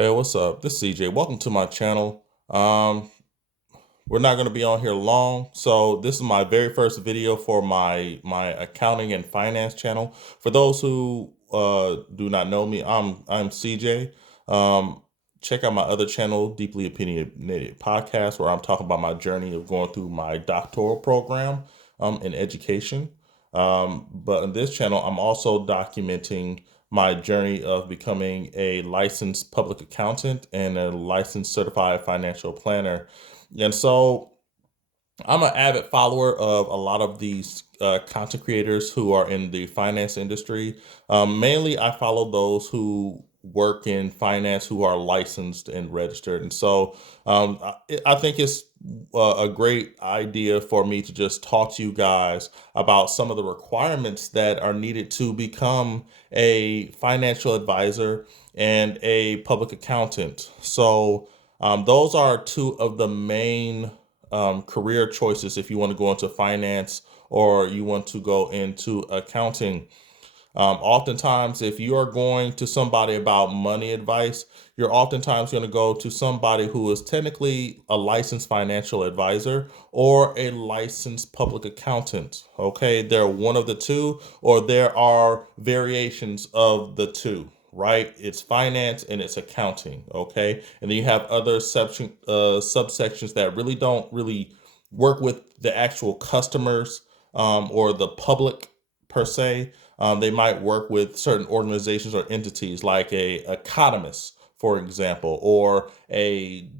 Hey, what's up? This is CJ. Welcome to my channel. We're not going to be on here long, so this is my very first video for my accounting and finance channel. For those who do not know me, I'm CJ. Um, Check out my other channel, Deeply Opinionated Podcast, where I'm talking about my journey of going through my doctoral program in education. But in this channel, I'm also documenting my journey of becoming a licensed public accountant and a licensed certified financial planner. And so I'm an avid follower of a lot of these content creators who are in the finance industry. Mainly, I follow those who work in finance who are licensed and registered. And so I think it's a great idea for me to just talk to you guys about some of the requirements that are needed to become a financial advisor and a public accountant. So those are two of the main career choices if you want to go into finance or you want to go into accounting. Oftentimes, if you are going to somebody about money advice, you're oftentimes going to go to somebody who is technically a licensed financial advisor or a licensed public accountant. Okay, they're one of the two, or there are variations of the two. Right, it's finance and it's accounting. Okay, and then you have other subsections that really don't really work with the actual customers or the public per se. They might work with certain organizations or entities like a economist, for example, or a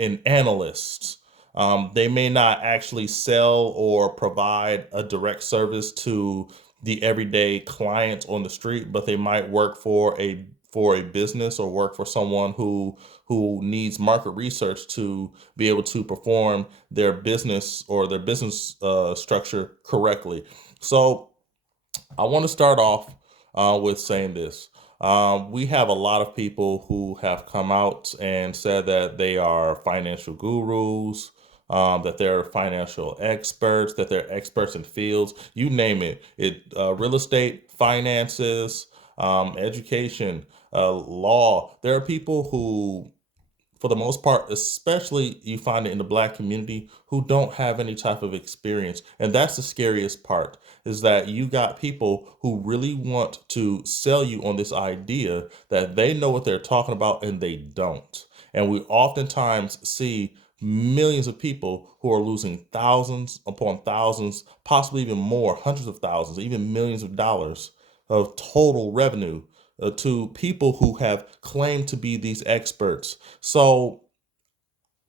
an analyst. They may not actually sell or provide a direct service to the everyday client on the street, but they might work for a business or work for someone who needs market research to be able to perform their business or their business structure correctly. So I want to start off with saying this. We have a lot of people who have come out and said that they are financial gurus, that they're financial experts, that they're experts in fields, you name it. Real estate, finances, education, law. There are people who, for the most part, especially you find it in the Black community, who don't have any type of experience. And that's the scariest part, is that you got people who really want to sell you on this idea that they know what they're talking about and they don't. And we oftentimes see millions of people who are losing thousands upon thousands, possibly even more, hundreds of thousands, even millions of dollars of total revenue to people who have claimed to be these experts. So,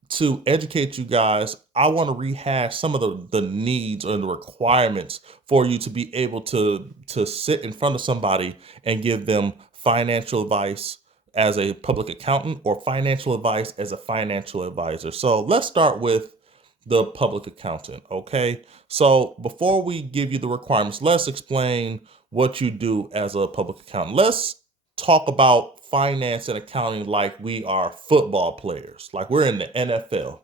to educate you guys, I want to rehash some of the needs and the requirements for you to be able to sit in front of somebody and give them financial advice as a public accountant or financial advice as a financial advisor. So let's start with the public accountant, okay? So before we give you the requirements, let's explain what you do as a public accountant. Let's talk about finance and accounting like we are football players, like we're in the NFL.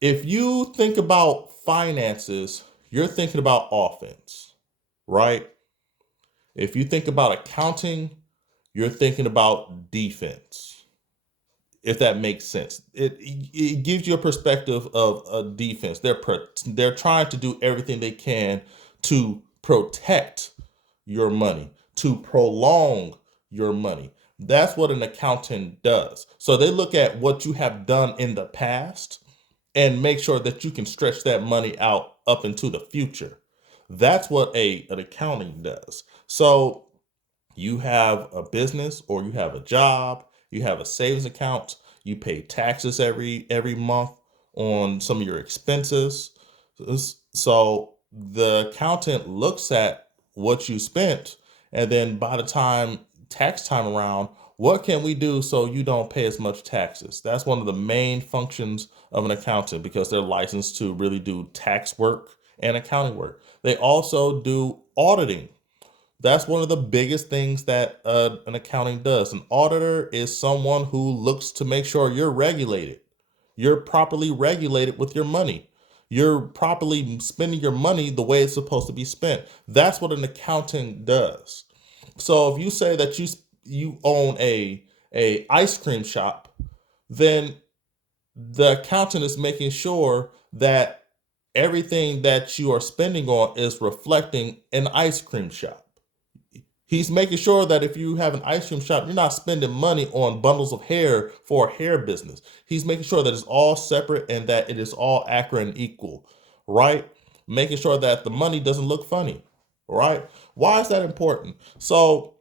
If you think about finances, you're thinking about offense, right? If you think about accounting, you're thinking about defense. If that makes sense, it gives you a perspective of a defense. They're trying to do everything they can to protect your money, to prolong your money. That's what an accountant does. So they look at what you have done in the past and make sure that you can stretch that money out up into the future. That's what an accounting does. So you have a business or you have a job, you have a savings account, you pay taxes every month on some of your expenses. So the accountant looks at what you spent, and then by the time tax time around, what can we do so you don't pay as much taxes? That's one of the main functions of an accountant because they're licensed to really do tax work and accounting work. They also do auditing. That's one of the biggest things that an accounting does. An auditor is someone who looks to make sure you're regulated. You're properly regulated with your money. You're properly spending your money the way it's supposed to be spent. That's what an accountant does. So if you say that you own a ice cream shop, then the accountant is making sure that everything that you are spending on is reflecting an ice cream shop. He's making sure that if you have an ice cream shop, you're not spending money on bundles of hair for a hair business. He's making sure that it's all separate and that it is all accurate and equal, right? Making sure that the money doesn't look funny, right? Why is that important? So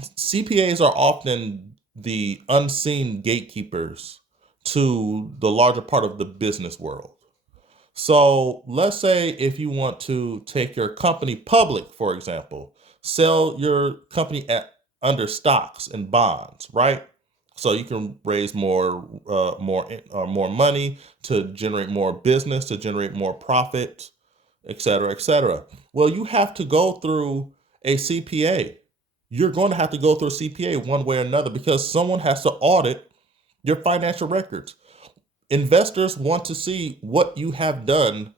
CPAs are often the unseen gatekeepers to the larger part of the business world. So let's say if you want to take your company public, for example, sell your company at under stocks and bonds, right? So you can raise more money to generate more business, to generate more profit, et cetera, et cetera. Well, you have to go through a CPA. You're going to have to go through a CPA one way or another because someone has to audit your financial records. Investors want to see what you have done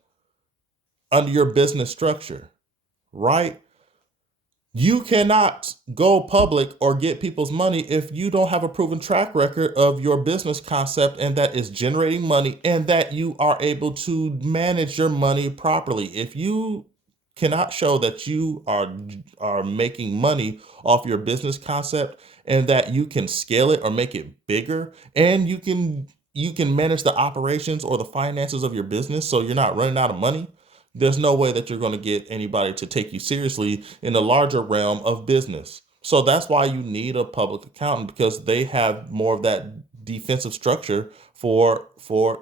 under your business structure, right? You cannot go public or get people's money if you don't have a proven track record of your business concept and that is generating money and that you are able to manage your money properly. If you cannot show that you are making money off your business concept and that you can scale it or make it bigger and you can manage the operations or the finances of your business so you're not running out of money, there's no way that you're going to get anybody to take you seriously in the larger realm of business. So that's why you need a public accountant because they have more of that defensive structure for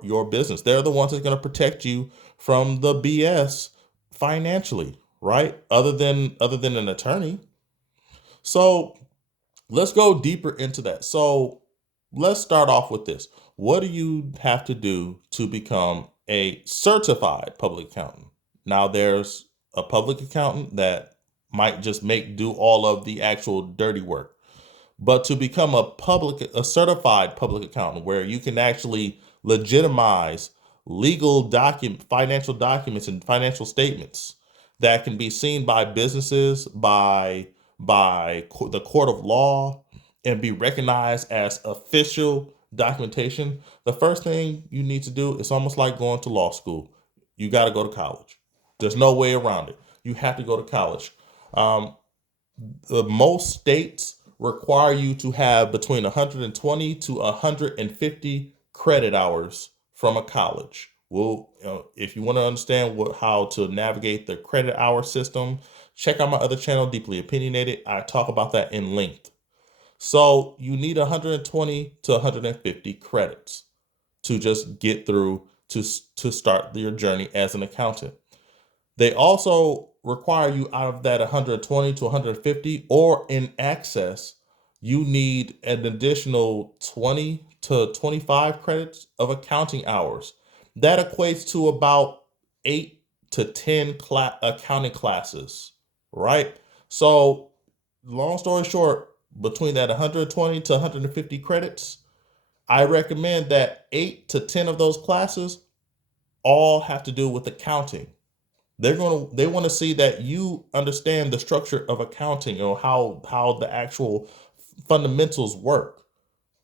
your business. They're the ones that's going to protect you from the BS financially, right? Other than an attorney. So let's go deeper into that. So let's start off with this. What do you have to do to become a certified public accountant? Now, there's a public accountant that might just do all of the actual dirty work. But to become a certified public accountant where you can actually legitimize financial documents and financial statements that can be seen by businesses, by the court of law, and be recognized as official documentation, the first thing you need to do is almost like going to law school. You got to go to college. There's no way around it. You have to go to college. Um, most states require you to have between 120 to 150 credit hours from a college. Well, if you want to understand how to navigate the credit hour system, check out my other channel, Deeply Opinionated. I talk about that in length. So you need 120 to 150 credits to just get through to start your journey as an accountant. They also require you out of that 120 to 150 or in excess, you need an additional 20 to 25 credits of accounting hours. That equates to about 8 to 10 accounting classes, right? So, long story short, between that 120 to 150 credits, I recommend that 8 to 10 of those classes all have to do with accounting. They want to see that you understand the structure of accounting or how the actual fundamentals work,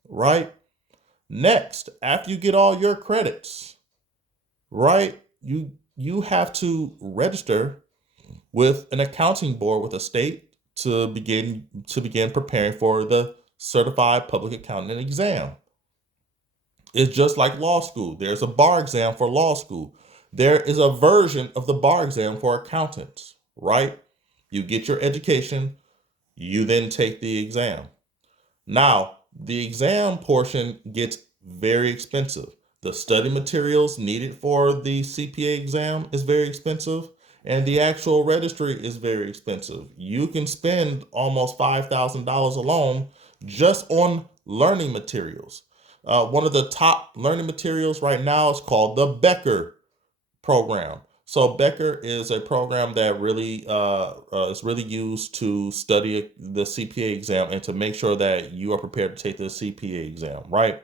right? Next, after you get all your credits, right? You have to register with an accounting board with a state to begin preparing for the certified public accountant exam. It's just like law school. There's a bar exam for law school. There is a version of the bar exam for accountants, right? You get your education, you then take the exam. Now, the exam portion gets very expensive. The study materials needed for the CPA exam is very expensive, and the actual registry is very expensive. You can spend almost $5,000 alone just on learning materials. One of the top learning materials right now is called the Becker program. So Becker is a program that really is really used to study the CPA exam and to make sure that you are prepared to take the CPA exam, right?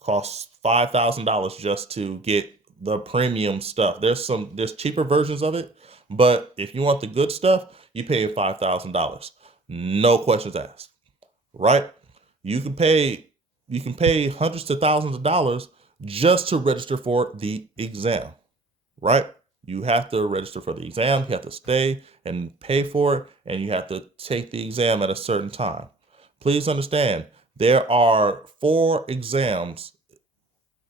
Costs $5,000 just to get the premium stuff. There's cheaper versions of it, but if you want the good stuff, you pay $5,000. No questions asked, right? You can pay hundreds to thousands of dollars just to register for the exam, right? You have to register for the exam, you have to stay and pay for it, and you have to take the exam at a certain time. Please understand, there are 4 exams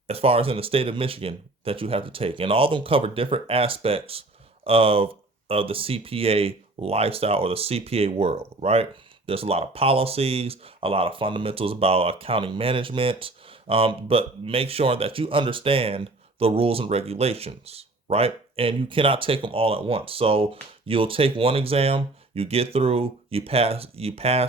as far as in the state of Michigan that you have to take, and all of them cover different aspects of the CPA lifestyle or the CPA world, right? There's a lot of policies, a lot of fundamentals about accounting management, but make sure that you understand the rules and regulations, right? And you cannot take them all at once. So you'll take one exam, you get through, you pass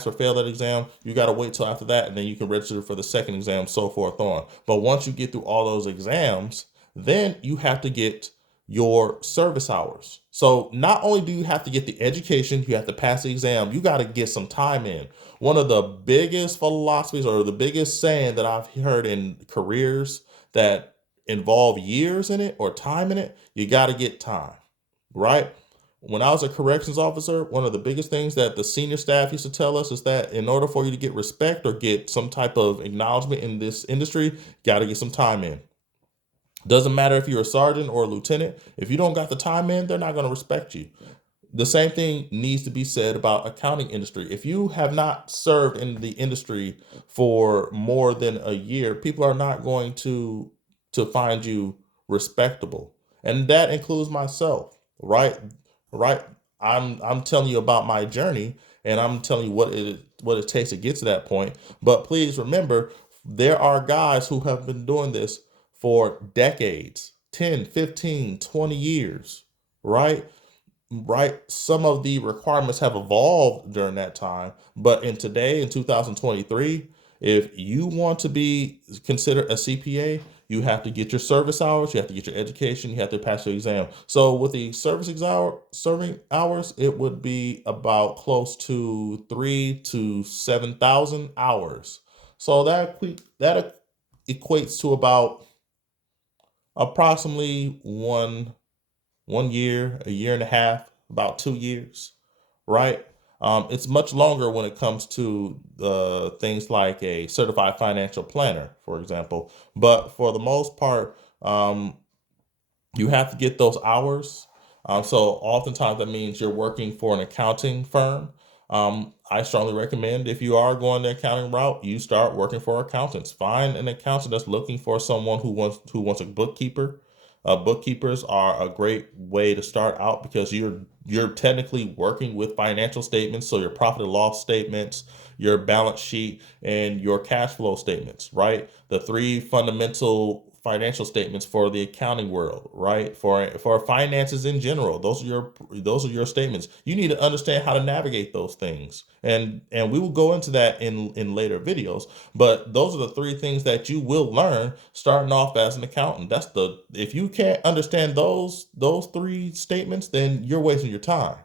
or fail that exam, you got to wait till after that, and then you can register for the second exam, so forth on. But once you get through all those exams, then you have to get your service hours. So not only do you have to get the education, you have to pass the exam, you got to get some time in. One of the biggest philosophies or the biggest saying that I've heard in careers that involve years in it or time in it, you got to get time, right? When I was a corrections officer, one of the biggest things that the senior staff used to tell us is that in order for you to get respect or get some type of acknowledgement in this industry, got to get some time in. Doesn't matter if you're a sergeant or a lieutenant. If you don't got the time in, they're not going to respect you. The same thing needs to be said about accounting industry. If you have not served in the industry for more than a year, people are not going to find you respectable. And that includes myself, right? Right? I'm telling you about my journey, and I'm telling you what it takes to get to that point. But please remember, there are guys who have been doing this for decades, 10, 15, 20 years, right? Right? Some of the requirements have evolved during that time, but in 2023, if you want to be considered a CPA, you have to get your service hours, you have to get your education, you have to pass your exam. So with the serving hours, it would be about close to 3 to 7,000 hours. So that equates to about approximately one year, a year and a half, about 2 years, right? It's much longer when it comes to things like a certified financial planner, for example. But for the most part, you have to get those hours. So oftentimes that means you're working for an accounting firm. I strongly recommend if you are going the accounting route, you start working for accountants. Find an accountant that's looking for someone who wants a bookkeeper. Bookkeepers are a great way to start out because you're technically working with financial statements, so your profit and loss statements, your balance sheet, and your cash flow statements, right? The 3 fundamental financial statements for the accounting world, right? For finances in general, those are your statements. You need to understand how to navigate those things, and we will go into that in later videos. But those are the 3 things that you will learn starting off as an accountant. If you can't understand those 3 statements, then you're wasting your time.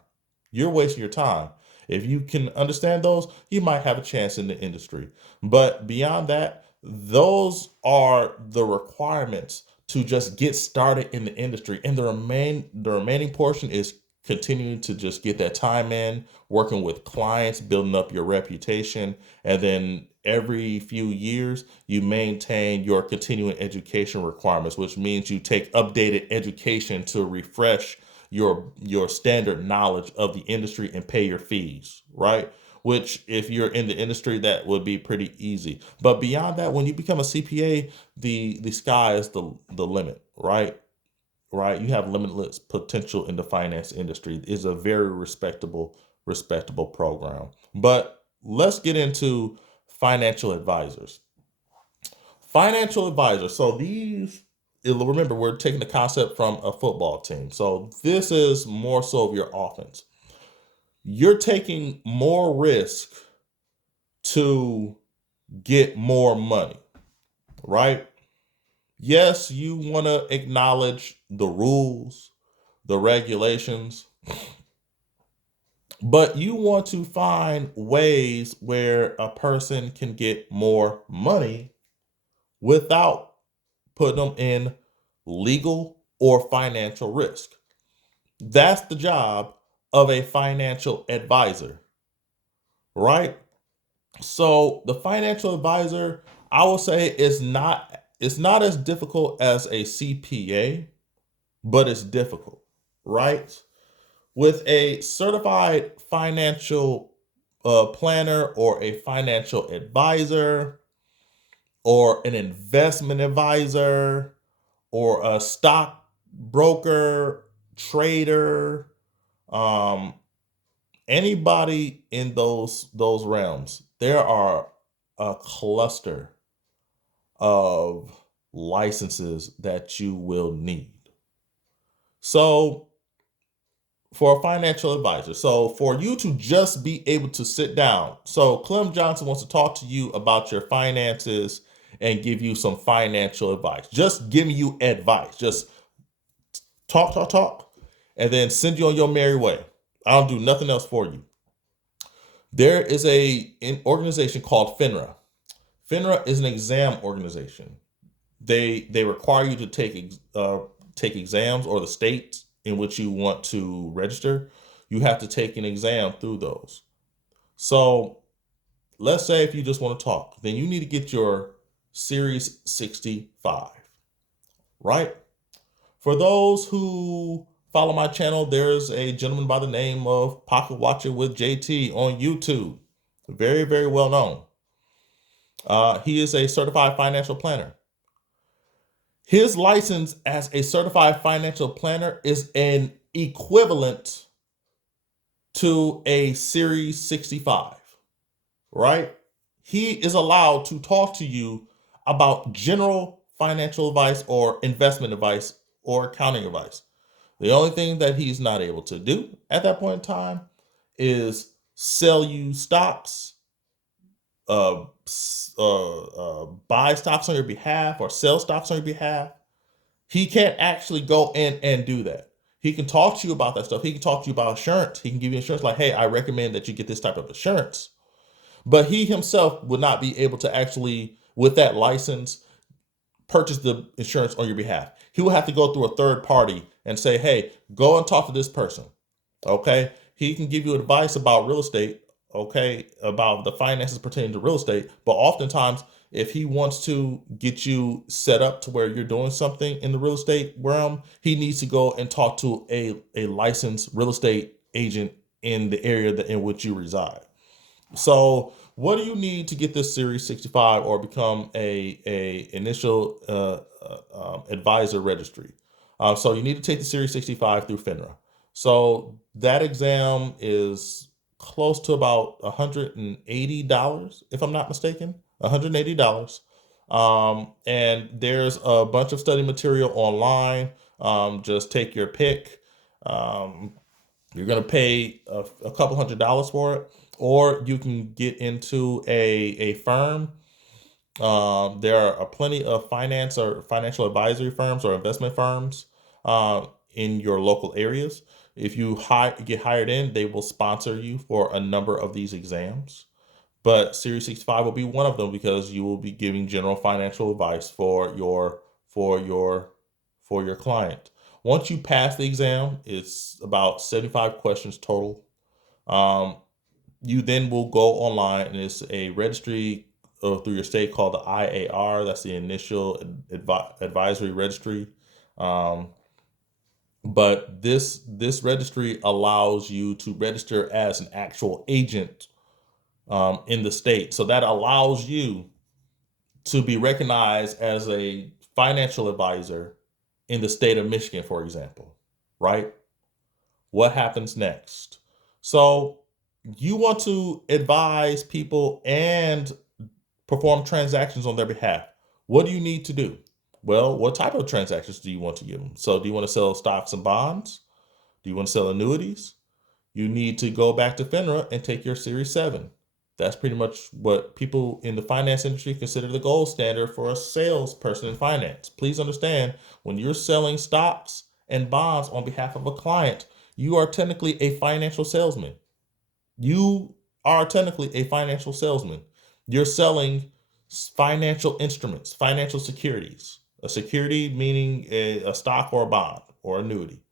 You're wasting your time. If you can understand those, you might have a chance in the industry. But beyond that, those are the requirements to just get started in the industry. And the remaining portion is continuing to just get that time in, working with clients, building up your reputation, and then every few years you maintain your continuing education requirements, which means you take updated education to refresh your standard knowledge of the industry and pay your fees, right? Which, if you're in the industry, that would be pretty easy. But beyond that, when you become a CPA, the sky is the limit, right? Right? You have limitless potential in the finance industry. It's a very respectable program. But let's get into financial advisors. Financial advisors. So remember, we're taking the concept from a football team. So this is more so of your offense. You're taking more risk to get more money, right? Yes, you want to acknowledge the rules, the regulations, but you want to find ways where a person can get more money without putting them in legal or financial risk. That's the job of a financial advisor, right? So the financial advisor, I will say, it's not as difficult as a CPA, but it's difficult, right? With a certified financial planner or a financial advisor or an investment advisor or a stock broker, trader, um, anybody in those realms, there are a cluster of licenses that you will need. So for a financial advisor, so for you to just be able to sit down, so Clem Johnson wants to talk to you about your finances and give you some financial advice. Just giving you advice. Just talk, and then send you on your merry way. I don't do nothing else for you. There is an organization called FINRA. FINRA is an exam organization. They require you to take exams, or the state in which you want to register, you have to take an exam through those. So let's say if you just want to talk, then you need to get your Series 65, right? For those who follow my channel, there's a gentleman by the name of Pocket Watcher with JT on YouTube. Very, very well known. He is a certified financial planner. His license as a certified financial planner is an equivalent to a Series 65, right? He is allowed to talk to you about general financial advice or investment advice or accounting advice. The only thing that he's not able to do at that point in time is sell you stocks, buy stocks on your behalf or sell stocks on your behalf. He can't actually go in and do that. He can talk to you about that stuff. He can talk to you about insurance. He can give you insurance like, hey, I recommend that you get this type of insurance. But he himself would not be able to actually, with that license, purchase the insurance on your behalf. He will have to go through a third party and say, hey, go and talk to this person. Okay. He can give you advice about real estate, okay, about the finances pertaining to real estate. But oftentimes, if he wants to get you set up to where you're doing something in the real estate realm, he needs to go and talk to a licensed real estate agent in the area in which you reside. So what do you need to get this Series 65 or become a initial advisor registry? So you need to take the Series 65 through FINRA. So that exam is close to about $180, if I'm not mistaken, $180. And there's a bunch of study material online. Just take your pick. Um, you're going to pay a couple $100s for it, or you can get into a firm. There are plenty of finance or financial advisory firms or investment firms in your local areas. If you get hired in, they will sponsor you for a number of these exams. But Series 65 will be one of them because you will be giving general financial advice for your for your client. Once you pass the exam, it's about 75 questions total. Um, you then will go online, and it's a registry through your state called the IAR. That's the initial advisory registry. Um, but this registry allows you to register as an actual agent in the state. So that allows you to be recognized as a financial advisor in the state of Michigan, for example, right? What happens next? So you want to advise people and perform transactions on their behalf. What do you need to do? Well, what type of transactions do you want to give them? So do you want to sell stocks and bonds? Do you want to sell annuities? You need to go back to FINRA and take your Series 7. That's pretty much what people in the finance industry consider the gold standard for a salesperson in finance. Please understand, when you're selling stocks and bonds on behalf of a client, you are technically a financial salesman. You are technically a financial salesman. You're selling financial instruments, financial securities. A security meaning a stock or a bond or annuity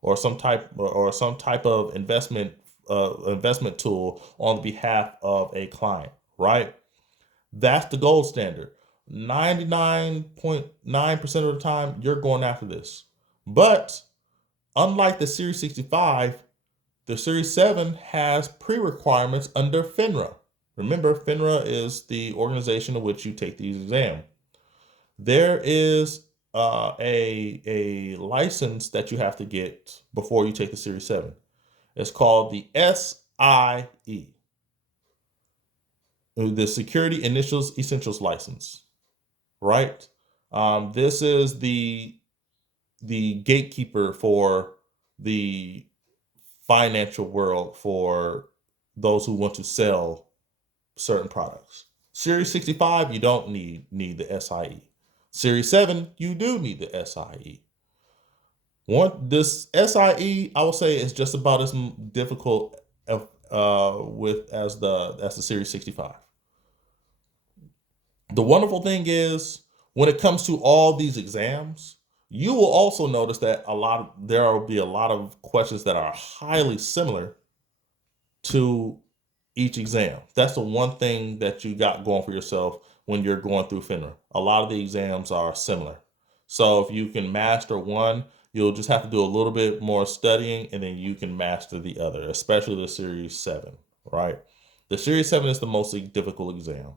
or some type of investment tool on behalf of a client. right? That's the gold standard. 99.9% of the time, you're going after this. But unlike the Series 65, the Series 7 has pre-requirements under FINRA. Remember, FINRA is the organization in which you take these exams. There is a license that you have to get before you take the Series 7. It's called the SIE, the Security Initials Essentials License, right? This is the gatekeeper for the financial world for those who want to sell certain products. Series 65, you don't need the SIE. Series 7, you do need the SIE. This SIE, I will say, is just about as difficult as the Series 65. The wonderful thing is, when it comes to all these exams, you will also notice that there will be a lot of questions that are highly similar to each exam. That's the one thing that you got going for yourself when you're going through FINRA. A lot of the exams are similar. So if you can master one, you'll just have to do a little bit more studying, and then you can master the other, especially the Series 7, right? The Series 7 is the most difficult exam.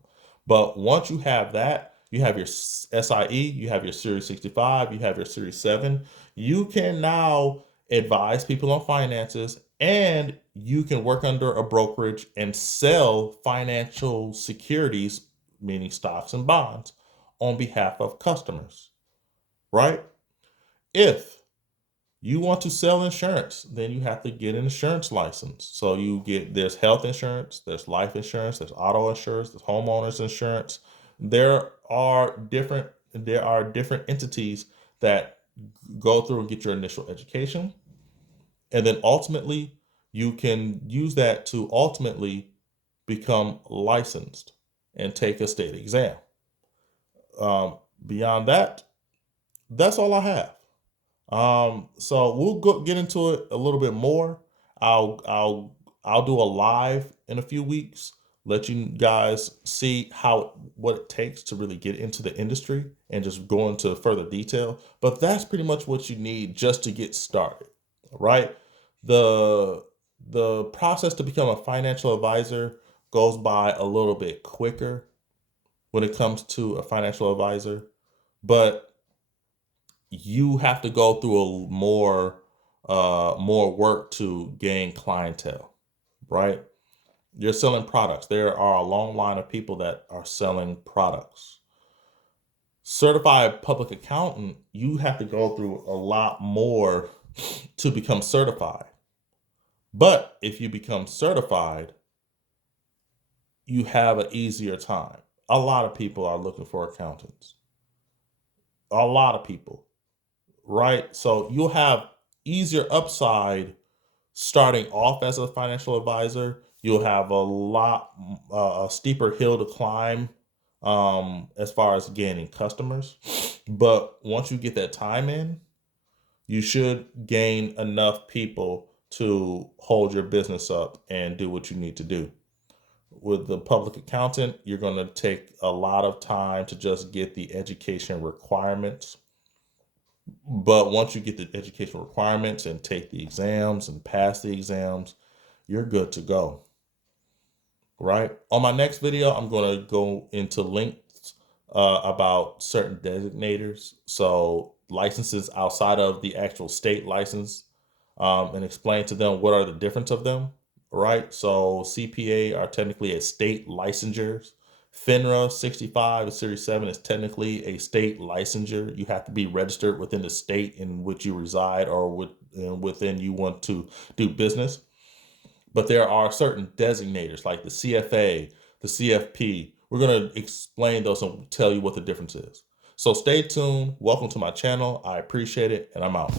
But once you have that, you have your SIE, you have your Series 65, you have your Series 7, you can now advise people on finances, and you can work under a brokerage and sell financial securities, meaning stocks and bonds, on behalf of customers, right? If you want to sell insurance, then you have to get an insurance license. So there's health insurance, there's life insurance, there's auto insurance, there's homeowners insurance. There are different entities that go through and get your initial education. And then ultimately, you can use that to ultimately become licensed and take a state exam. Beyond that, that's all I have. So we'll get into it a little bit more. I'll do a live in a few weeks, let you guys see what it takes to really get into the industry and just go into further detail. But that's pretty much what you need just to get started, right? The process to become a financial advisor goes by a little bit quicker when it comes to a financial advisor, but you have to go through more work to gain clientele, right? You're selling products. There are a long line of people that are selling products. Certified public accountant, you have to go through a lot more to become certified. But if you become certified, you have an easier time. A lot of people are looking for accountants. A lot of people, right? So you'll have easier upside starting off as a financial advisor. You'll have a steeper hill to climb as far as gaining customers. But once you get that time in, you should gain enough people to hold your business up and do what you need to do. With the public accountant, you're going to take a lot of time to just get the education requirements. But once you get the education requirements and take the exams and pass the exams, you're good to go, right? On my next video, I'm going to go into links about certain designators. So licenses outside of the actual state license, and explain to them what are the difference of them, right? So CPA are technically a state licensures. FINRA 65 Series 7 is technically a state licensure. You have to be registered within the state in which you reside or within you want to do business. But there are certain designators like the CFA, the CFP. We're going to explain those and tell you what the difference is. So stay tuned. Welcome to my channel. I appreciate it, and I'm out.